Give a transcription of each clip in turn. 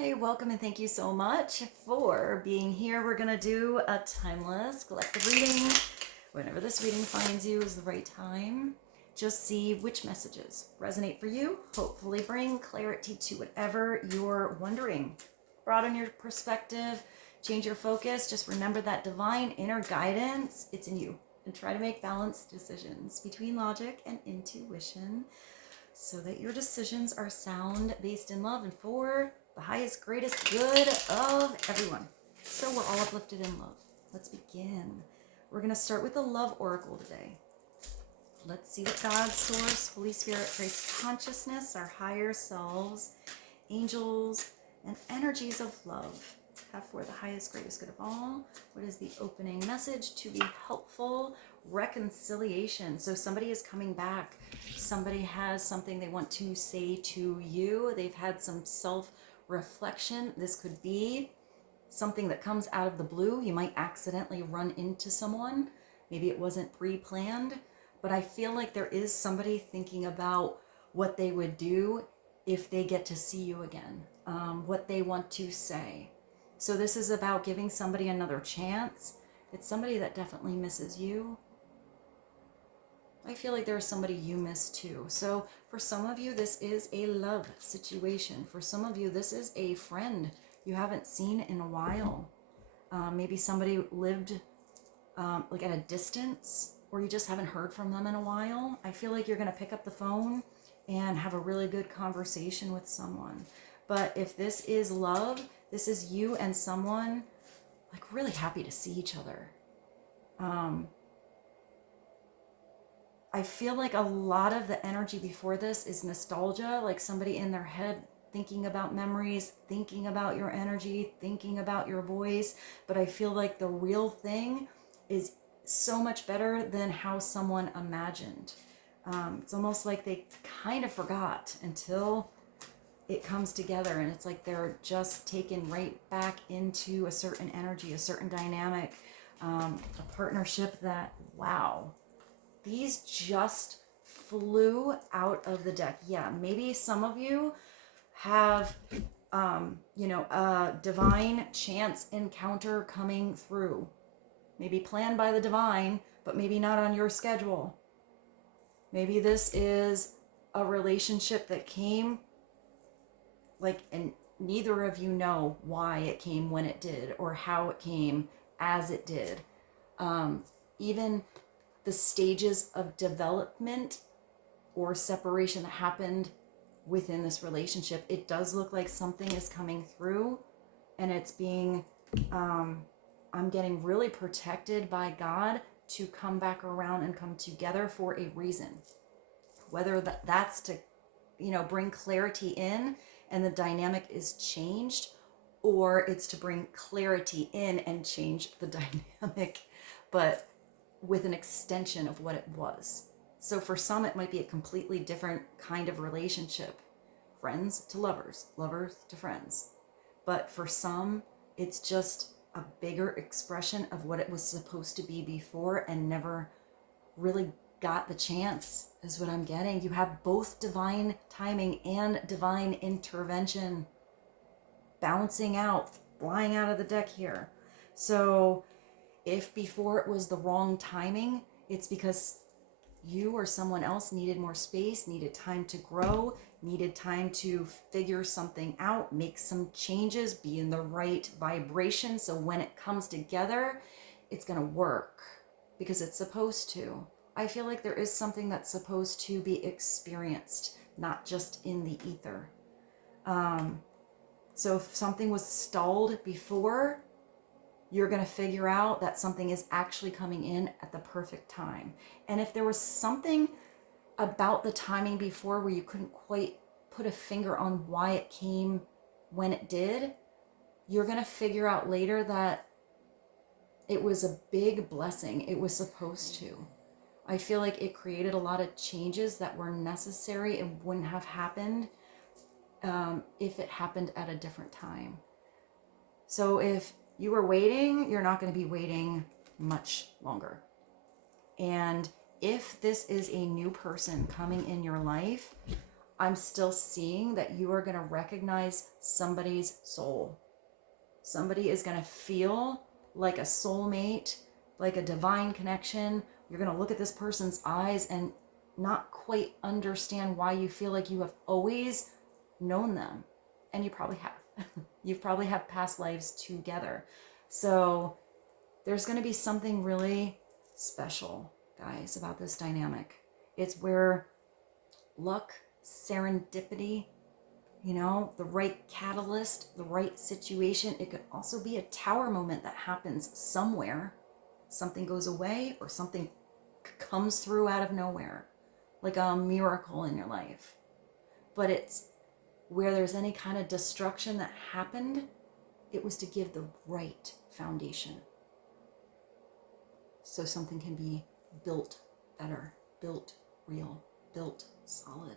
Hi, welcome and thank you so much for being here. We're going to do a timeless collective reading. Whenever this reading finds you is the right time. Just see which messages resonate for you. Hopefully bring clarity to whatever you're wondering. Broaden your perspective, change your focus. Just remember that divine inner guidance, it's in you. And try to make balanced decisions between logic and intuition, so that your decisions are sound, based in love, and for the highest, greatest good of everyone. So we're all uplifted in love. Let's begin. We're going to start with the love oracle today. Let's see what God, Source, Holy Spirit, Grace, Consciousness, our higher selves, angels, and energies of love have for the highest, greatest good of all. What is the opening message to be helpful? Reconciliation. So somebody is coming back. Somebody has something they want to say to you. They've had some self-reflection. This could be something that comes out of the blue. You might accidentally run into someone. Maybe it wasn't pre-planned, but I feel like there is somebody thinking about what they would do if they get to see you again, what they want to say. So this is about giving somebody another chance. It's somebody that definitely misses you. I feel like there's somebody you miss too. So for some of you, this is a love situation. For some of you, this is a friend you haven't seen in a while. Maybe somebody lived like at a distance, or you just haven't heard from them in a while. I feel like you're going to pick up the phone and have a really good conversation with someone. But if this is love, this is you and someone like really happy to see each other. I feel like a lot of the energy before this is nostalgia, like somebody in their head thinking about memories, thinking about your energy, thinking about your voice. But I feel like the real thing is so much better than how someone imagined. It's almost like they kind of forgot until it comes together, and it's like they're just taken right back into a certain energy, a certain dynamic, a partnership that, wow, these just flew out of the deck. Yeah, maybe some of you have, a divine chance encounter coming through. Maybe planned by the divine, but maybe not on your schedule. Maybe this is a relationship that came and neither of you know why it came when it did or how it came as it did. Even the stages of development or separation that happened within this relationship, it does look like something is coming through, and it's being, I'm getting really protected by God to come back around and come together for a reason. Whether that's to, bring clarity in and the dynamic is changed, or it's to bring clarity in and change the dynamic, but with an extension of what it was. So for some, it might be a completely different kind of relationship. Friends to lovers, lovers to friends. But for some, it's just a bigger expression of what it was supposed to be before and never really got the chance, is what I'm getting. You have both divine timing and divine intervention bouncing out, flying out of the deck here. So if before it was the wrong timing, it's because you or someone else needed more space, needed time to grow, needed time to figure something out, make some changes, be in the right vibration. So when it comes together, it's going to work because it's supposed to. I feel like there is something that's supposed to be experienced, not just in the ether. So if something was stalled before, you're going to figure out that something is actually coming in at the perfect time. And if there was something about the timing before where you couldn't quite put a finger on why it came when it did, you're going to figure out later that it was a big blessing. It was supposed to. I feel like it created a lot of changes that were necessary and wouldn't have happened if it happened at a different time. So if you were waiting, you're not going to be waiting much longer. And if this is a new person coming in your life, I'm still seeing that you are going to recognize somebody's soul. Somebody is going to feel like a soulmate, like a divine connection. You're going to look at this person's eyes and not quite understand why you feel like you have always known them. And you probably have. You've probably had past lives together. So there's going to be something really special, guys, about this dynamic. It's where luck, serendipity, you know, the right catalyst, the right situation. It could also be a tower moment that happens somewhere. Something goes away or something comes through out of nowhere, like a miracle in your life. But it's where there's any kind of destruction that happened, it was to give the right foundation. So something can be built better, built real, built solid.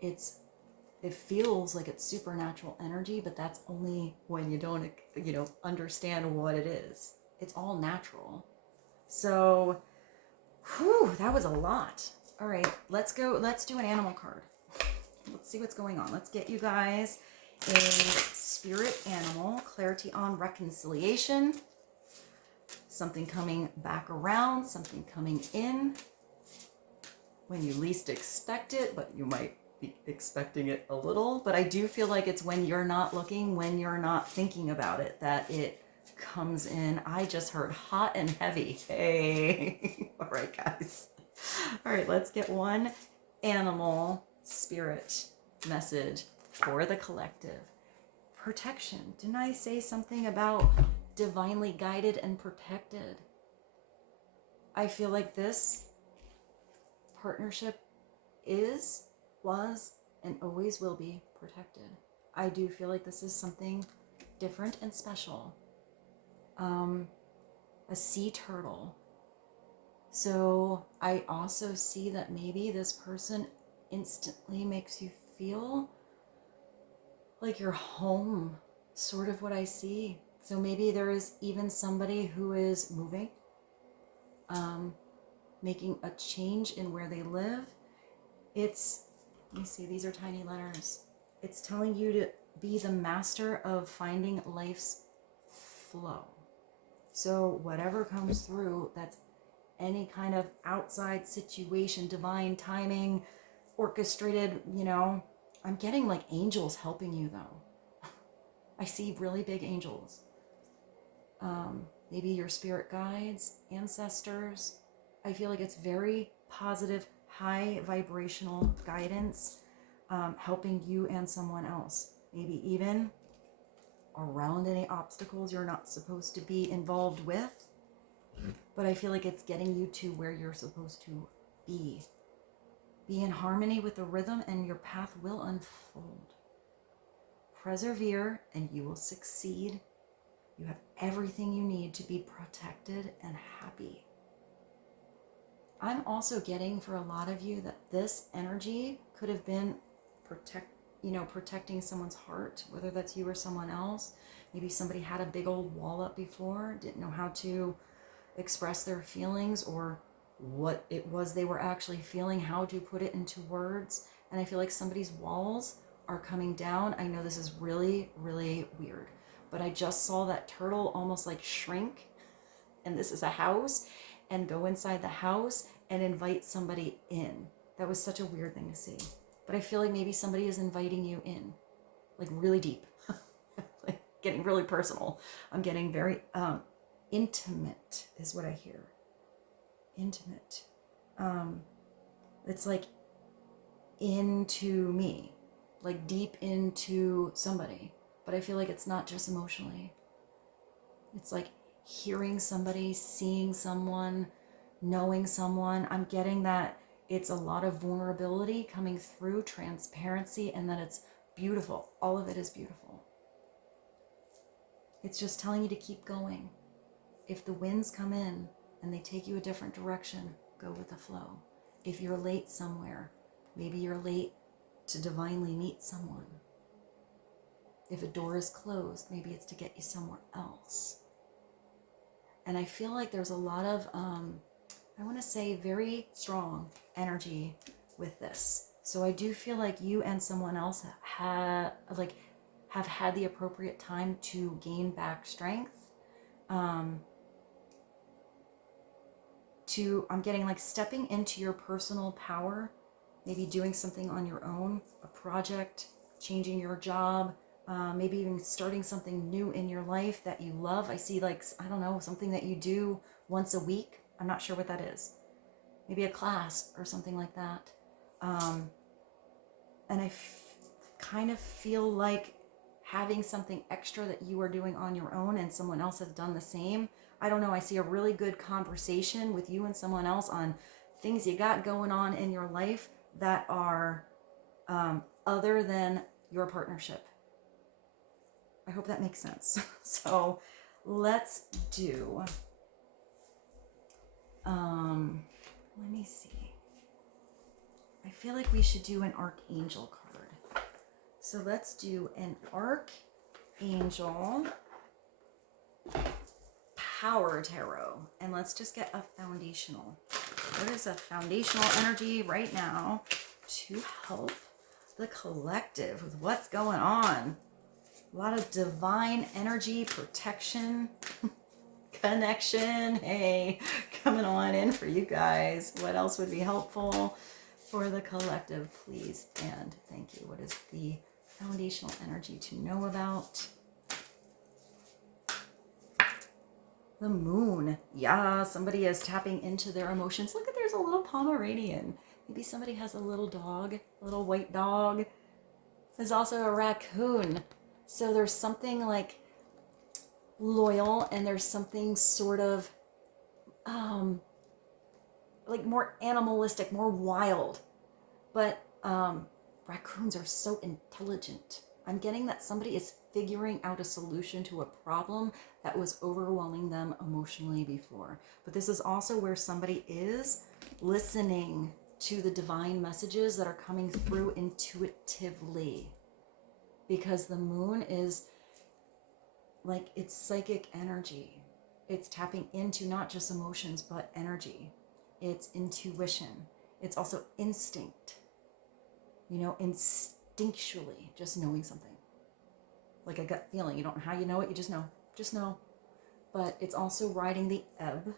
It feels like it's supernatural energy, but that's only when you don't, understand what it is. It's all natural. So, that was a lot. All right, let's go. Let's do an animal card. Let's see what's going on. Let's get you guys a spirit animal, clarity on reconciliation, something coming back around, something coming in when you least expect it, but you might be expecting it a little. But I do feel like it's when you're not looking, when you're not thinking about it, that it comes in. I just heard hot and heavy. Hey. All right, guys. All right, let's get one animal spirit message for the collective. Protection. Didn't I say something about divinely guided and protected? I feel like this partnership was, and always will be protected. I do feel like this is something different and special. A sea turtle. So I also see that maybe this person instantly makes you feel like you're home, sort of what I see. So maybe there is even somebody who is moving, making a change in where they live. Let me see, these are tiny letters. It's telling you to be the master of finding life's flow. So whatever comes through, that's any kind of outside situation, divine timing, orchestrated, I'm getting like angels helping you though. I see really big angels. Maybe your spirit guides, ancestors. I feel like it's very positive, high vibrational guidance, helping you and someone else. Maybe even around any obstacles you're not supposed to be involved with. But I feel like it's getting you to where you're supposed to be. Be in harmony with the rhythm and your path will unfold. Persevere and you will succeed. You have everything you need to be protected and happy. I'm also getting for a lot of you that this energy could have been protecting someone's heart, whether that's you or someone else. Maybe somebody had a big old wall up before, didn't know how to express their feelings or what it was they were actually feeling, how to put it into words. And I feel like somebody's walls are coming down. I know this is really, really weird, but I just saw that turtle almost like shrink, and this is a house, and go inside the house and invite somebody in. That was such a weird thing to see. But I feel like maybe somebody is inviting you in, like really deep, like getting really personal. I'm getting very intimate is what I hear. Intimate. It's like into me, like deep into somebody. But I feel like it's not just emotionally. It's like hearing somebody, seeing someone, knowing someone. I'm getting that it's a lot of vulnerability coming through, transparency, and that it's beautiful. All of it is beautiful. It's just telling you to keep going. If the winds come in and they take you a different direction, go with the flow. If you're late somewhere, maybe you're late to divinely meet someone. If a door is closed, maybe it's to get you somewhere else. And I feel like there's a lot of, I want to say very strong energy with this. So I do feel like you and someone else have had the appropriate time to gain back strength. I'm getting like stepping into your personal power, maybe doing something on your own, a project, changing your job, maybe even starting something new in your life that you love. I see like, I don't know, something that you do once a week. I'm not sure what that is. Maybe a class or something like that. And I kind of feel like having something extra that you are doing on your own and someone else has done the same. I don't know. I see a really good conversation with you and someone else on things you got going on in your life that are other than your partnership. I hope that makes sense. So let's do, let me see. I feel like we should do an archangel card. So let's do an archangel power tarot, and let's just get a foundational. What is a foundational energy right now to help the collective with what's going on? A lot of divine energy, protection, connection. Hey, coming on in for you guys. What else would be helpful for the collective, please? And thank you. What is the foundational energy to know about? The moon. Yeah, somebody is tapping into their emotions. Look at, there's a little Pomeranian. Maybe somebody has a little dog, a little white dog. There's also a raccoon. So there's something like loyal, and there's something sort of like more animalistic, more wild. But raccoons are so intelligent. I'm getting that somebody is figuring out a solution to a problem that was overwhelming them emotionally before. But this is also where somebody is listening to the divine messages that are coming through intuitively. Because the moon is like, it's psychic energy. It's tapping into not just emotions, but energy. It's intuition. It's also instinct. You know, instinctually, just knowing something. Like a gut feeling. You don't know how you know it, you just know. Just know. But it's also riding the ebb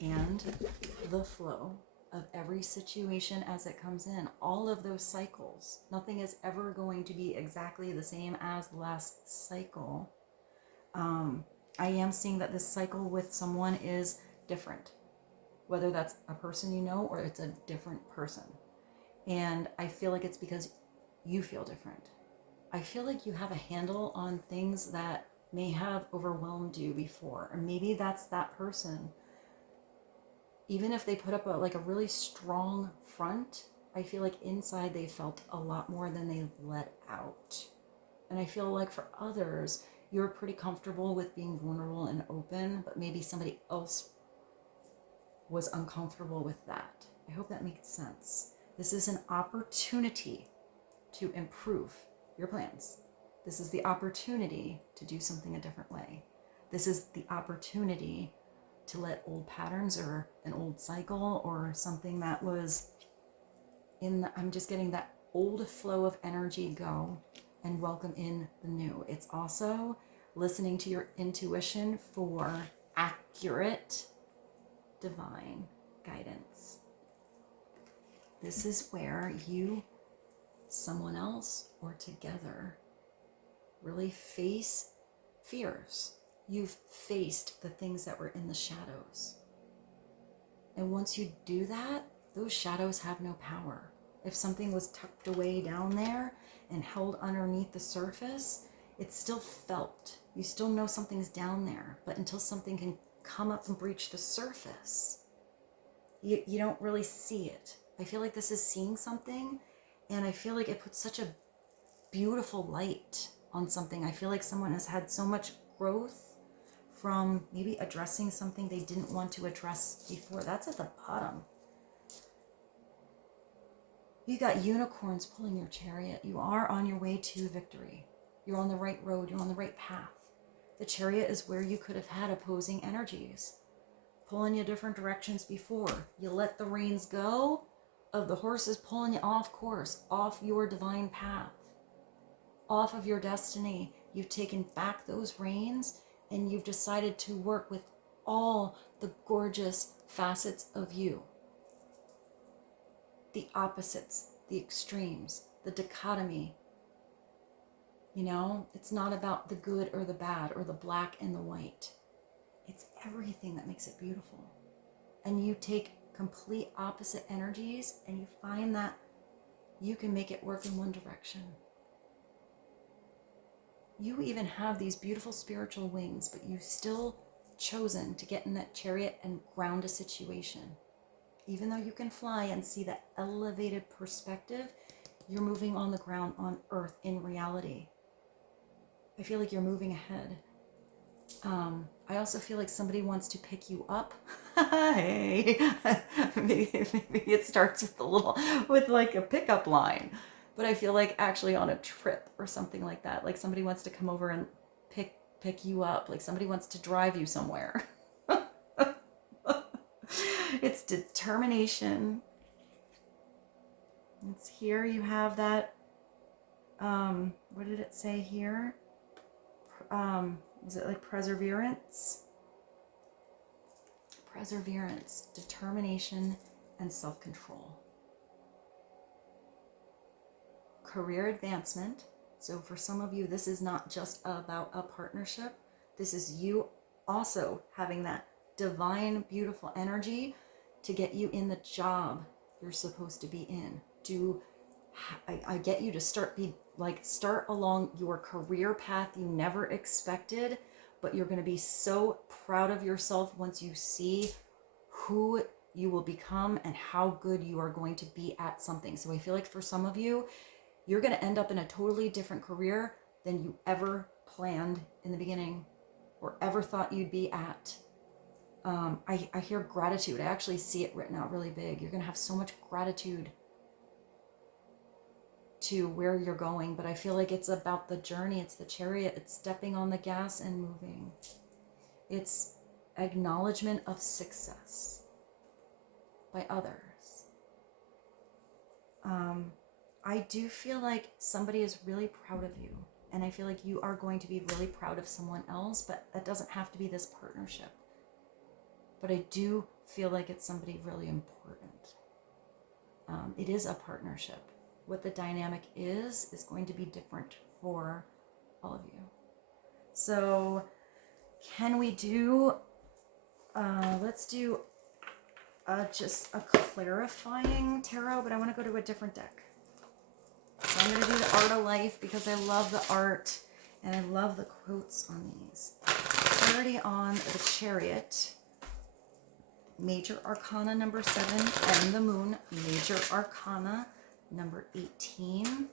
and the flow of every situation as it comes in. All of those cycles. Nothing is ever going to be exactly the same as the last cycle. I am seeing that this cycle with someone is different. Whether that's a person you know or it's a different person. And I feel like it's because you feel different. I feel like you have a handle on things that may have overwhelmed you before. Or maybe that's that person. Even if they put up a really strong front, I feel like inside they felt a lot more than they let out. And I feel like for others, you're pretty comfortable with being vulnerable and open, but maybe somebody else was uncomfortable with that. I hope that makes sense. This is an opportunity to improve your plans. This is the opportunity to do something a different way. This is the opportunity to let old patterns or an old cycle or something that was I'm just getting that old flow of energy go and welcome in the new. It's also listening to your intuition for accurate divine guidance. This is where you, someone else, or together really face fears. You've faced the things that were in the shadows. And once you do that, those shadows have no power. If something was tucked away down there and held underneath the surface, it's still felt. You still know something's down there, but until something can come up and breach the surface, you don't really see it. I feel like this is seeing something, and I feel like it puts such a beautiful light on something. I feel like someone has had so much growth from maybe addressing something they didn't want to address before. That's at the bottom. You got unicorns pulling your chariot. You are on your way to victory. You're on the right road. You're on the right path. The chariot is where you could have had opposing energies pulling you different directions before. You let the reins go, of the horses pulling you off course, off your divine path, off of your destiny. You've taken back those reins and you've decided to work with all the gorgeous facets of you. The opposites, the extremes, the dichotomy. You know, it's not about the good or the bad or the black and the white. It's everything that makes it beautiful. And you take complete opposite energies and you find that you can make it work in one direction. You even have these beautiful spiritual wings, but you've still chosen to get in that chariot and ground a situation. Even though you can fly and see that elevated perspective, you're moving on the ground on earth in reality. I feel like you're moving ahead. I also feel like somebody wants to pick you up. Hey, maybe it starts with like a pickup line, but I feel like actually on a trip or something like that. Like somebody wants to come over and pick you up. Like somebody wants to drive you somewhere. It's determination. It's here. You have that. What did it say here? Was it like perseverance? Perseverance, determination, and self-control. Career advancement. So for some of you, this is not just about a partnership. This is you also having that divine, beautiful energy to get you in the job you're supposed to be in. I get you to start along your career path you never expected, but you're going to be so proud of yourself once you see who you will become and how good you are going to be at something. So I feel like for some of you, you're going to end up in a totally different career than you ever planned in the beginning or ever thought you'd be at. I hear gratitude. I actually see it written out really big. You're going to have so much gratitude to where you're going, but I feel like it's about the journey. It's the chariot. It's stepping on the gas and moving. It's acknowledgement of success by others. I do feel like somebody is really proud of you, and I feel like you are going to be really proud of someone else, but that doesn't have to be this partnership. But I do feel like it's somebody really important. It is a partnership. What the dynamic is going to be different for all of you. So can we do, let's do just a clarifying tarot, but I want to go to a different deck. So I'm going to do the Art of Life because I love the art and I love the quotes on these. Clarity on the Chariot, Major Arcana number 7, and the Moon, Major Arcana number 18.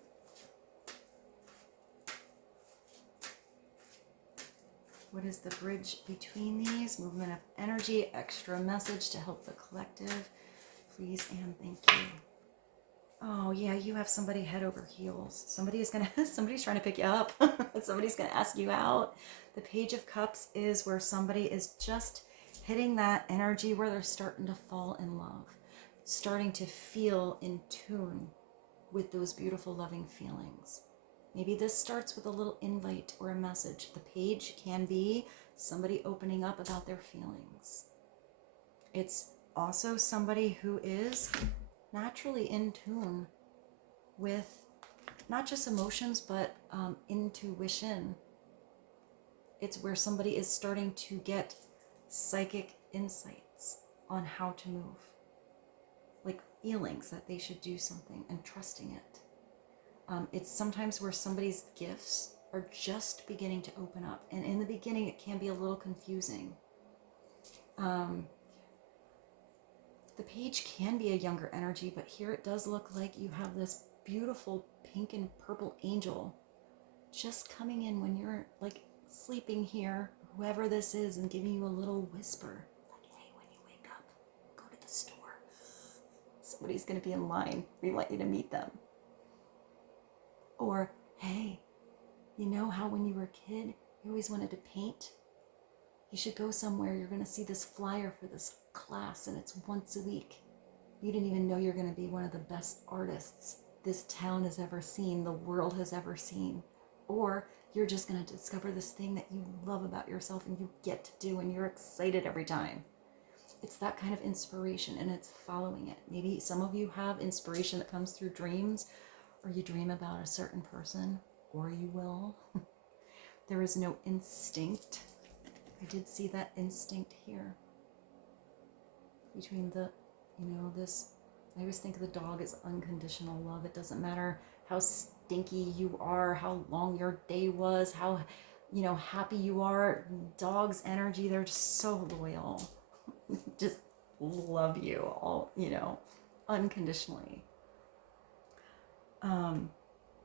What is the bridge between these? Movement of energy, extra message to help the collective. Please and thank you. Oh yeah, you have somebody head over heels. Somebody's trying to pick you up. Somebody's gonna ask you out. The Page of Cups is where somebody is just hitting that energy where they're starting to fall in love, starting to feel in tune with those beautiful, loving feelings. Maybe this starts with a little invite or a message. The page can be somebody opening up about their feelings. It's also somebody who is naturally in tune with not just emotions, but intuition. It's where somebody is starting to get psychic insights on how to move. Like feelings that they should do something and trusting it. It's sometimes where somebody's gifts are just beginning to open up. And in the beginning, it can be a little confusing. The page can be a younger energy, but here it does look like you have this beautiful pink and purple angel just coming in when you're like sleeping here, whoever this is, and giving you a little whisper. Like, hey, when you wake up, go to the store. Somebody's going to be in line. We want you to meet them. Or, hey, you know how when you were a kid, you always wanted to paint? You should go somewhere. You're going to see this flyer for this class, and it's once a week. You didn't even know you're going to be one of the best artists this town has ever seen, the world has ever seen. Or you're just going to discover this thing that you love about yourself and you get to do and you're excited every time. It's that kind of inspiration, and it's following it. Maybe some of you have inspiration that comes through dreams, or you dream about a certain person, or you will. There is no instinct. I did see that instinct here. Between the, this, I always think of the dog as unconditional love. It doesn't matter how stinky you are, how long your day was, how, happy you are. Dog's energy, they're just so loyal. Just love you all, unconditionally. And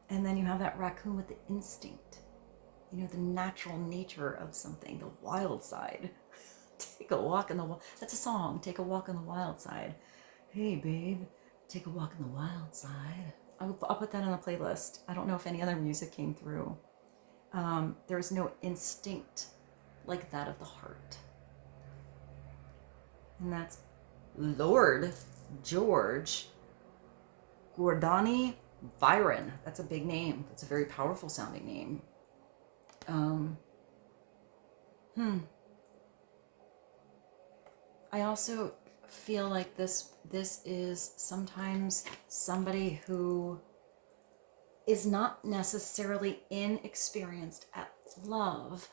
then you have that raccoon with the instinct, the natural nature of something, the wild side. Take a walk in the wild. That's a song. Take a walk on the wild side. Hey, babe, take a walk on the wild side. I'll put that on a playlist. I don't know if any other music came through. There's no instinct like that of the heart. And that's Lord George Gordani Byron. That's a big name. That's a very powerful sounding name. I also feel like this is sometimes somebody who is not necessarily inexperienced at love.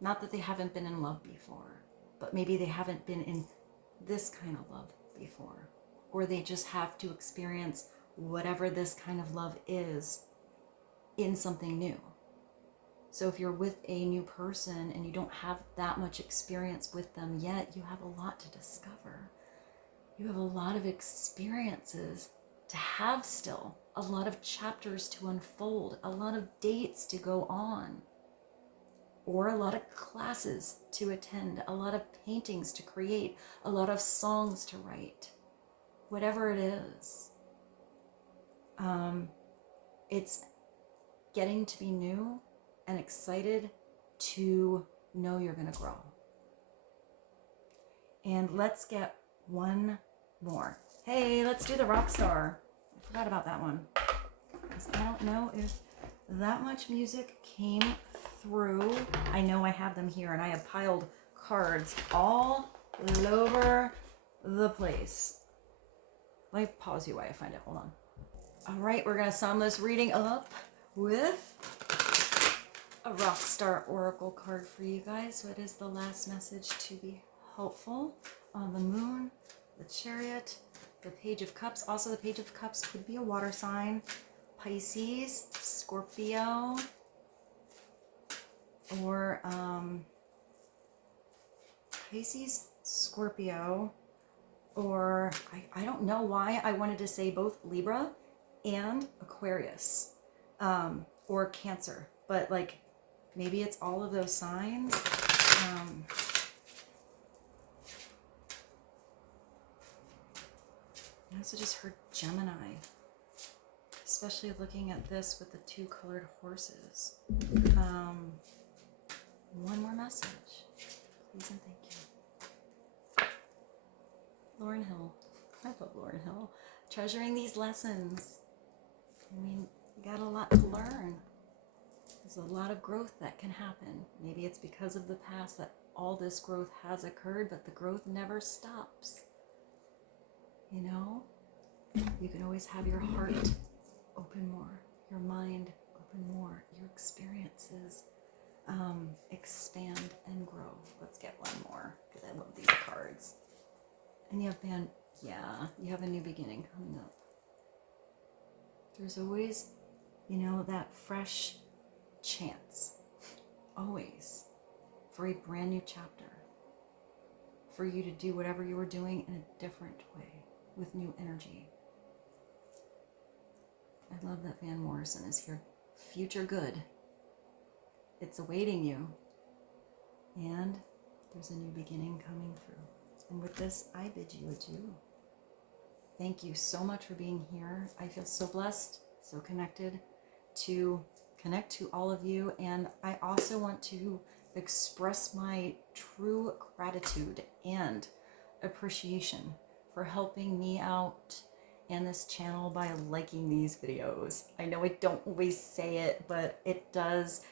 Not that they haven't been in love before, but maybe they haven't been in this kind of love before. Or they just have to experience whatever this kind of love is in something new. So if you're with a new person and you don't have that much experience with them yet, you have a lot to discover. You have a lot of experiences to have still, a lot of chapters to unfold, a lot of dates to go on, or a lot of classes to attend, a lot of paintings to create, a lot of songs to write, whatever it is. It's getting to be new and excited to know you're going to grow. And let's get one more. Hey, let's do the rock star. I forgot about that one. I don't know if that much music came through. I know I have them here, and I have piled cards all over the place. Let me pause you while I find it. Hold on. All right, we're going to sum this reading up with a rock star oracle card for you guys. What is the last message to be helpful? On the moon, the Chariot, the Page of Cups. Also, the Page of Cups could be a water sign. Pisces, Scorpio, or Pisces, Scorpio, or I don't know why I wanted to say both Libra and Aquarius, or Cancer, but like maybe it's all of those signs. I also just heard Gemini, especially looking at this with the two colored horses. One more message, please and thank you. Lauryn Hill. I love Lauryn Hill. Treasuring these lessons. I mean, you got a lot to learn. There's a lot of growth that can happen. Maybe it's because of the past that all this growth has occurred, but the growth never stops. You know? You can always have your heart open more, your mind open more, your experiences expand and grow. Let's get one more, because I love these cards. And you have a new beginning coming up. There's always, that fresh chance, always, for a brand new chapter, for you to do whatever you were doing in a different way, with new energy. I love that Van Morrison is here. Future good. It's awaiting you. And there's a new beginning coming through. And with this, I bid you adieu. Thank you so much for being here. I feel so blessed, so connected to connect to all of you. And I also want to express my true gratitude and appreciation for helping me out and this channel by liking these videos. I know I don't always say it, but it does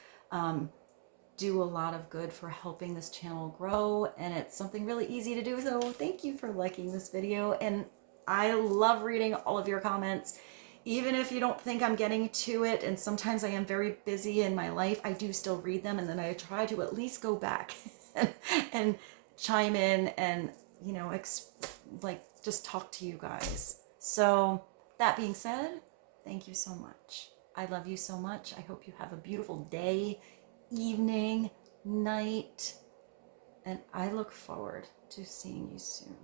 do a lot of good for helping this channel grow, and it's something really easy to do. So thank you for liking this video, and I love reading all of your comments. Even if you don't think I'm getting to it, and sometimes I am very busy in my life, I do still read them, and then I try to at least go back and chime in and, you know, like just talk to you guys. So that being said, thank you so much. I love you so much. I hope you have a beautiful day, evening, night, and I look forward to seeing you soon.